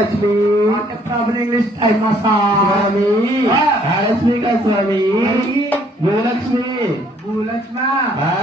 SP problem English time स्वामी SP का स्वामी भूलक्ष्मी भूलक्ष्मा